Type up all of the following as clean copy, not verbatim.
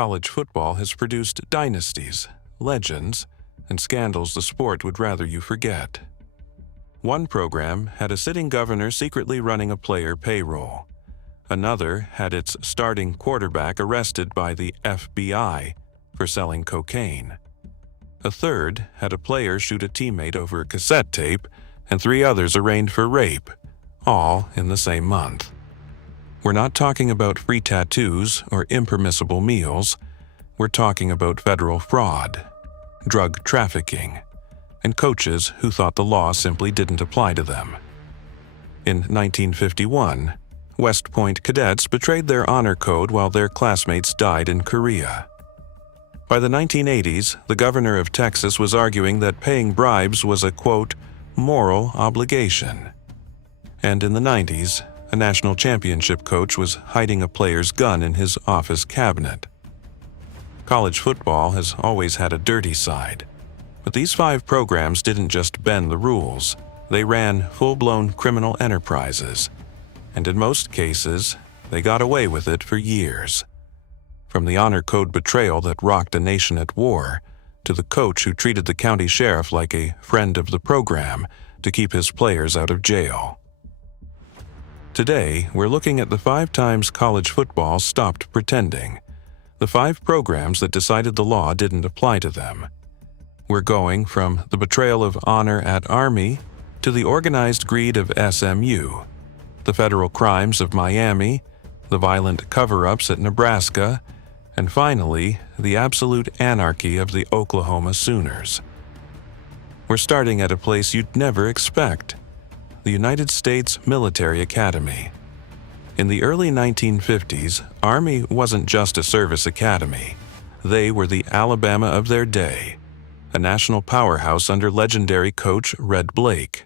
college football has produced dynasties, legends, and scandals the sport would rather you forget. One program had a sitting governor secretly running a player payroll. Another had its starting quarterback arrested by the FBI for selling cocaine. A third had a player shoot a teammate over a cassette tape, and 3 others arraigned for rape, all in the same month. We're not talking about free tattoos or impermissible meals. We're talking about federal fraud, drug trafficking, and coaches who thought the law simply didn't apply to them. In 1951, West Point cadets betrayed their honor code while their classmates died in Korea. By the 1980s, the governor of Texas was arguing that paying bribes was a, quote, moral obligation. And in the 90s, a national championship coach was hiding a player's gun in his office cabinet. College football has always had a dirty side, but these 5 programs didn't just bend the rules. They ran full-blown criminal enterprises, and in most cases, they got away with it for years. From the honor code betrayal that rocked a nation at war, to the coach who treated the county sheriff like a friend of the program to keep his players out of jail. Today, we're looking at the 5 times college football stopped pretending, the 5 programs that decided the law didn't apply to them. We're going from the betrayal of honor at Army to the organized greed of SMU, the federal crimes of Miami, the violent cover-ups at Nebraska, and finally, the absolute anarchy of the Oklahoma Sooners. We're starting at a place you'd never expect, the United States Military Academy. In the early 1950s, Army wasn't just a service academy. They were the Alabama of their day, a national powerhouse under legendary coach Red Blake.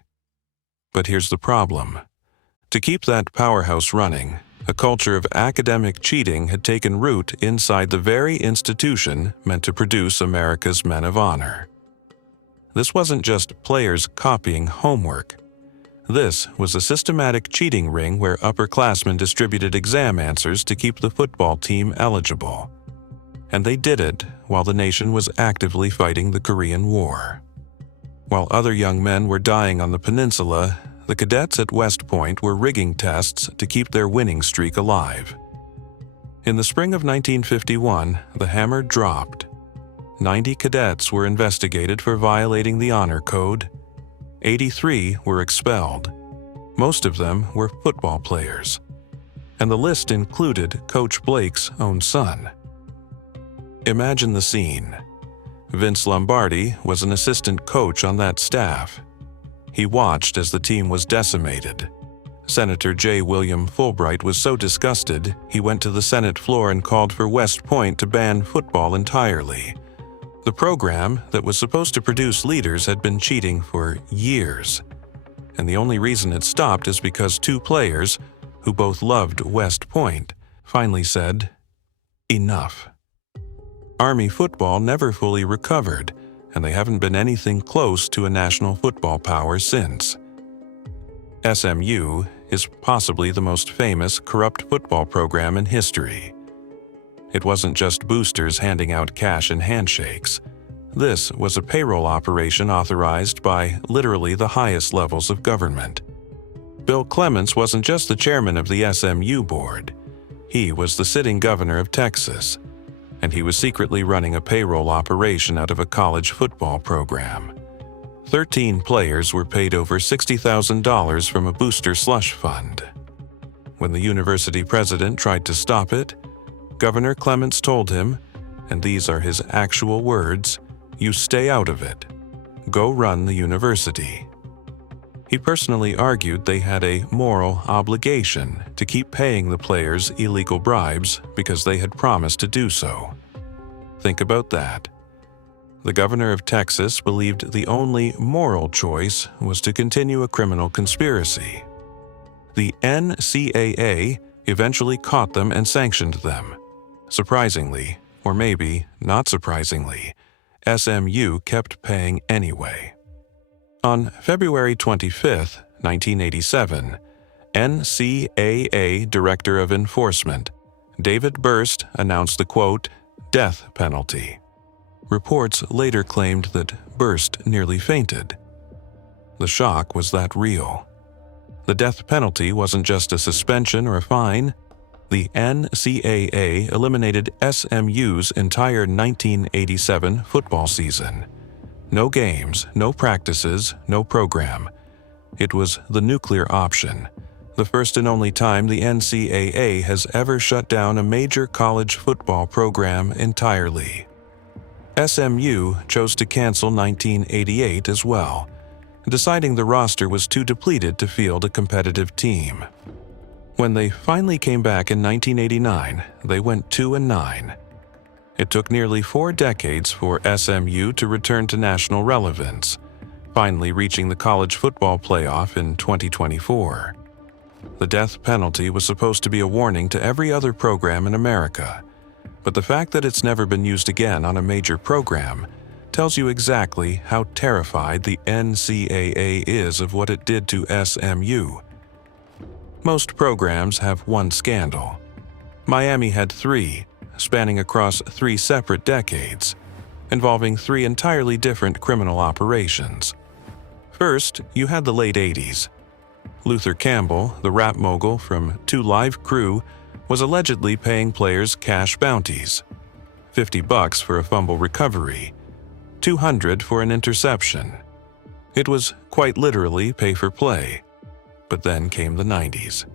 But here's the problem. To keep that powerhouse running, a culture of academic cheating had taken root inside the very institution meant to produce America's men of honor. This wasn't just players copying homework. This was a systematic cheating ring where upperclassmen distributed exam answers to keep the football team eligible. And they did it while the nation was actively fighting the Korean War. While other young men were dying on the peninsula, the cadets at West Point were rigging tests to keep their winning streak alive. In the spring of 1951, the hammer dropped. 90 cadets were investigated for violating the honor code. 83 were expelled. Most of them were football players. And the list included Coach Blake's own son. Imagine the scene. Vince Lombardi was an assistant coach on that staff. He watched as the team was decimated. Senator J. William Fulbright was so disgusted, he went to the Senate floor and called for West Point to ban football entirely. The program that was supposed to produce leaders had been cheating for years. And the only reason it stopped is because 2 players, who both loved West Point, finally said, enough. Army football never fully recovered, and they haven't been anything close to a national football power since. SMU is possibly the most famous corrupt football program in history. It wasn't just boosters handing out cash and handshakes. This was a payroll operation authorized by literally the highest levels of government. Bill Clements wasn't just the chairman of the SMU board. He was the sitting governor of Texas, and he was secretly running a payroll operation out of a college football program. 13 players were paid over $60,000 from a booster slush fund. When the university president tried to stop it, Governor Clements told him, and these are his actual words, "You stay out of it. Go run the university." He personally argued they had a moral obligation to keep paying the players illegal bribes because they had promised to do so. Think about that. The governor of Texas believed the only moral choice was to continue a criminal conspiracy. The NCAA eventually caught them and sanctioned them. Surprisingly, or maybe not surprisingly, SMU kept paying anyway. On February 25, 1987, NCAA Director of Enforcement David Burst announced the, quote, death penalty. Reports later claimed that Burst nearly fainted. The shock was that real. The death penalty wasn't just a suspension or a fine. The NCAA eliminated SMU's entire 1987 football season. No games, no practices, no program. It was the nuclear option, the first and only time the NCAA has ever shut down a major college football program entirely. SMU chose to cancel 1988 as well, deciding the roster was too depleted to field a competitive team. When they finally came back in 1989, they went 2-9. It took nearly 4 decades for SMU to return to national relevance, finally reaching the college football playoff in 2024. The death penalty was supposed to be a warning to every other program in America, but the fact that it's never been used again on a major program tells you exactly how terrified the NCAA is of what it did to SMU. Most programs have one scandal. Miami had 3, spanning across 3 separate decades, involving 3 entirely different criminal operations. First, you had the late 80s. Luther Campbell, the rap mogul from 2 Live Crew, was allegedly paying players cash bounties. $50 for a fumble recovery, $200 for an interception. It was quite literally pay for play. But then came the 90s.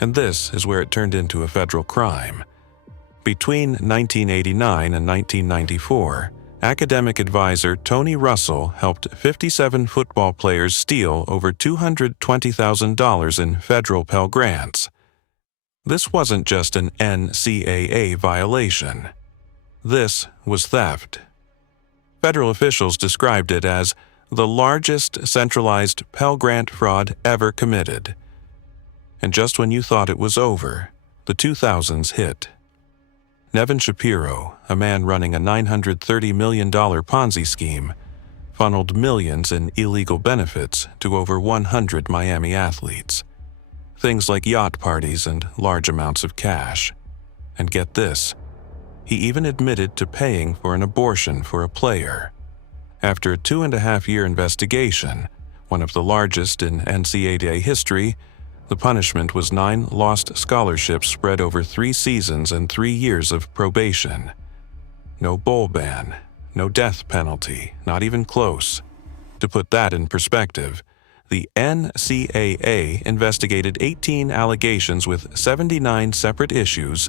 And this is where it turned into a federal crime. Between 1989 and 1994, academic advisor Tony Russell helped 57 football players steal over $220,000 in federal Pell Grants. This wasn't just an NCAA violation. This was theft. Federal officials described it as the largest centralized Pell Grant fraud ever committed. And just when you thought it was over, the 2000s hit. Nevin Shapiro, a man running a $930 million Ponzi scheme, funneled millions in illegal benefits to over 100 Miami athletes. Things like yacht parties and large amounts of cash. And get this, he even admitted to paying for an abortion for a player. After a 2.5-year investigation, one of the largest in NCAA history, the punishment was 9 lost scholarships spread over 3 seasons and 3 years of probation. No bowl ban, no death penalty, not even close. To put that in perspective, the NCAA investigated 18 allegations with 79 separate issues,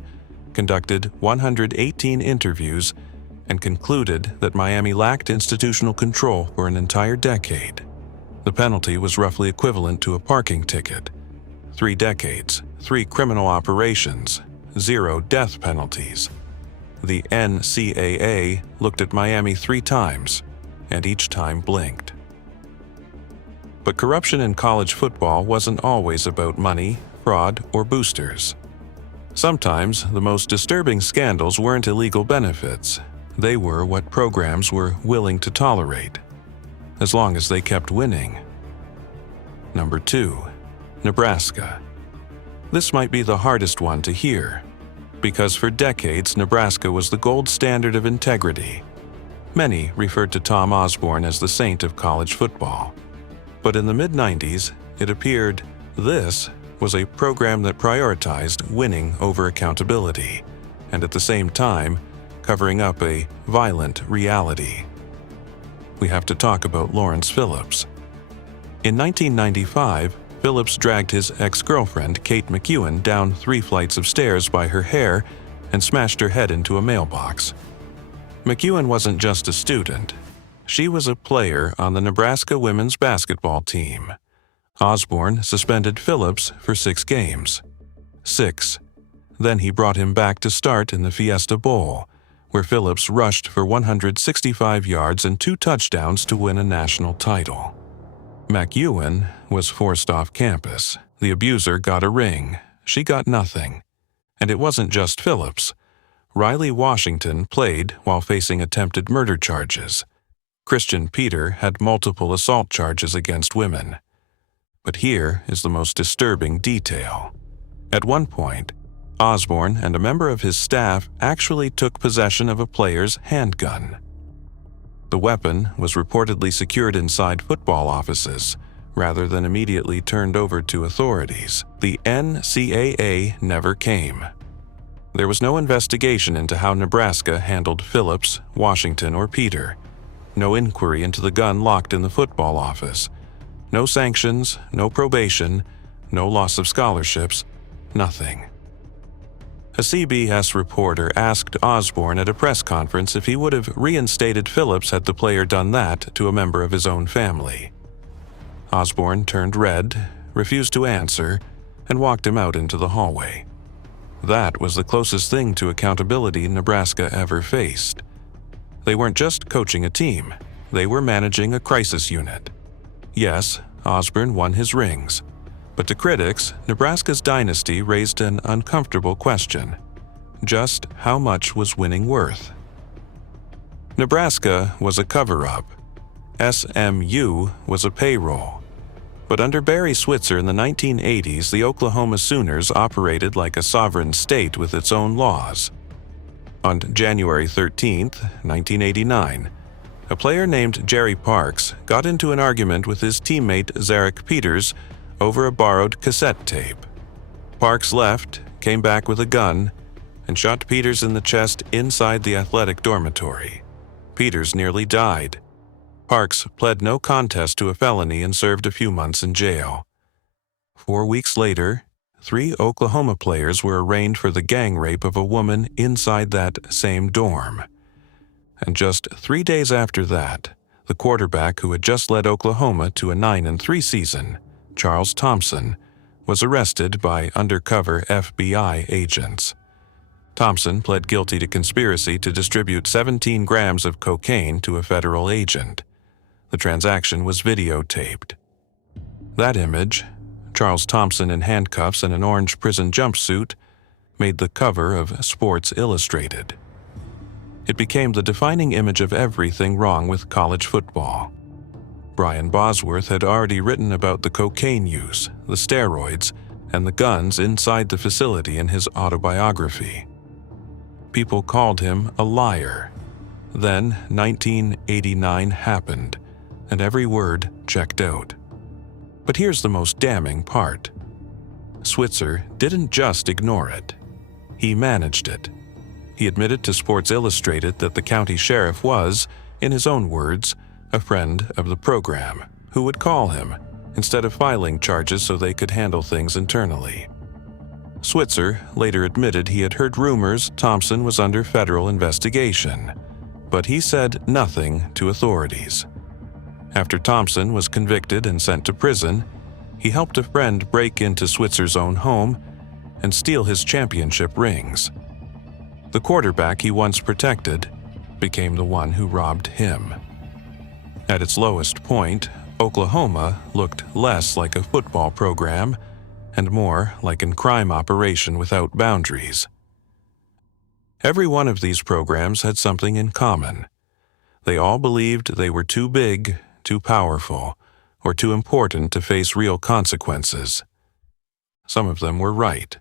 conducted 118 interviews, and concluded that Miami lacked institutional control for an entire decade. The penalty was roughly equivalent to a parking ticket. 3 decades, 3 criminal operations, 0 death penalties. The NCAA looked at Miami 3 times, and each time blinked. But corruption in college football wasn't always about money, fraud, or boosters. Sometimes the most disturbing scandals weren't illegal benefits. They were what programs were willing to tolerate, as long as they kept winning. Number 2. Nebraska. This might be the hardest one to hear, because for decades Nebraska was the gold standard of integrity. Many referred to Tom Osborne as the saint of college football. But in the mid-90s, it appeared this was a program that prioritized winning over accountability, and at the same time, covering up a violent reality. We have to talk about Lawrence Phillips. In 1995, Phillips dragged his ex-girlfriend, Kate McEwen, down 3 flights of stairs by her hair and smashed her head into a mailbox. McEwen wasn't just a student. She was a player on the Nebraska women's basketball team. Osborne suspended Phillips for 6 games. 6. Then he brought him back to start in the Fiesta Bowl, where Phillips rushed for 165 yards and 2 touchdowns to win a national title. McEwen was forced off campus. The abuser got a ring. She got nothing. And it wasn't just Phillips. Riley Washington played while facing attempted murder charges. Christian Peter had multiple assault charges against women. But here is the most disturbing detail. At one point, Osborne and a member of his staff actually took possession of a player's handgun. The weapon was reportedly secured inside football offices, rather than immediately turned over to authorities. The NCAA never came. There was no investigation into how Nebraska handled Phillips, Washington, or Peter. No inquiry into the gun locked in the football office. No sanctions, no probation, no loss of scholarships, nothing. A CBS reporter asked Osborne at a press conference if he would have reinstated Phillips had the player done that to a member of his own family. Osborne turned red, refused to answer, and walked him out into the hallway. That was the closest thing to accountability Nebraska ever faced. They weren't just coaching a team, they were managing a crisis unit. Yes, Osborne won his rings. But to critics, Nebraska's dynasty raised an uncomfortable question. Just how much was winning worth? Nebraska was a cover-up. SMU was a payroll. But under Barry Switzer in the 1980s, the Oklahoma Sooners operated like a sovereign state with its own laws. On January 13, 1989, a player named Jerry Parks got into an argument with his teammate Zarek Peters over a borrowed cassette tape. Parks left, came back with a gun, and shot Peters in the chest inside the athletic dormitory. Peters nearly died. Parks pled no contest to a felony and served a few months in jail. 4 weeks later, 3 Oklahoma players were arraigned for the gang rape of a woman inside that same dorm. And just 3 days after that, the quarterback who had just led Oklahoma to a 9-3 season, Charles Thompson, was arrested by undercover FBI agents. Thompson pled guilty to conspiracy to distribute 17 grams of cocaine to a federal agent. The transaction was videotaped. That image, Charles Thompson in handcuffs and an orange prison jumpsuit, made the cover of Sports Illustrated. It became the defining image of everything wrong with college football. Brian Bosworth had already written about the cocaine use, the steroids, and the guns inside the facility in his autobiography. People called him a liar. Then 1989 happened, and every word checked out. But here's the most damning part. Switzer didn't just ignore it. He managed it. He admitted to Sports Illustrated that the county sheriff was, in his own words, a friend of the program, who would call him, instead of filing charges so they could handle things internally. Switzer later admitted he had heard rumors Thompson was under federal investigation, but he said nothing to authorities. After Thompson was convicted and sent to prison, he helped a friend break into Switzer's own home and steal his championship rings. The quarterback he once protected became the one who robbed him. At its lowest point, Oklahoma looked less like a football program and more like a crime operation without boundaries. Every one of these programs had something in common. They all believed they were too big, too powerful, or too important to face real consequences. Some of them were right,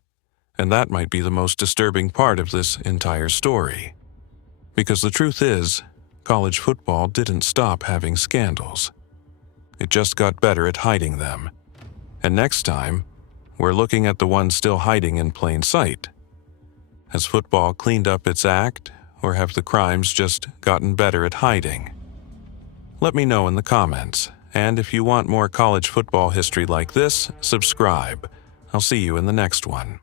and that might be the most disturbing part of this entire story. Because the truth is, college football didn't stop having scandals. It just got better at hiding them. And next time, we're looking at the ones still hiding in plain sight. Has football cleaned up its act, or have the crimes just gotten better at hiding? Let me know in the comments, and if you want more college football history like this, subscribe. I'll see you in the next one.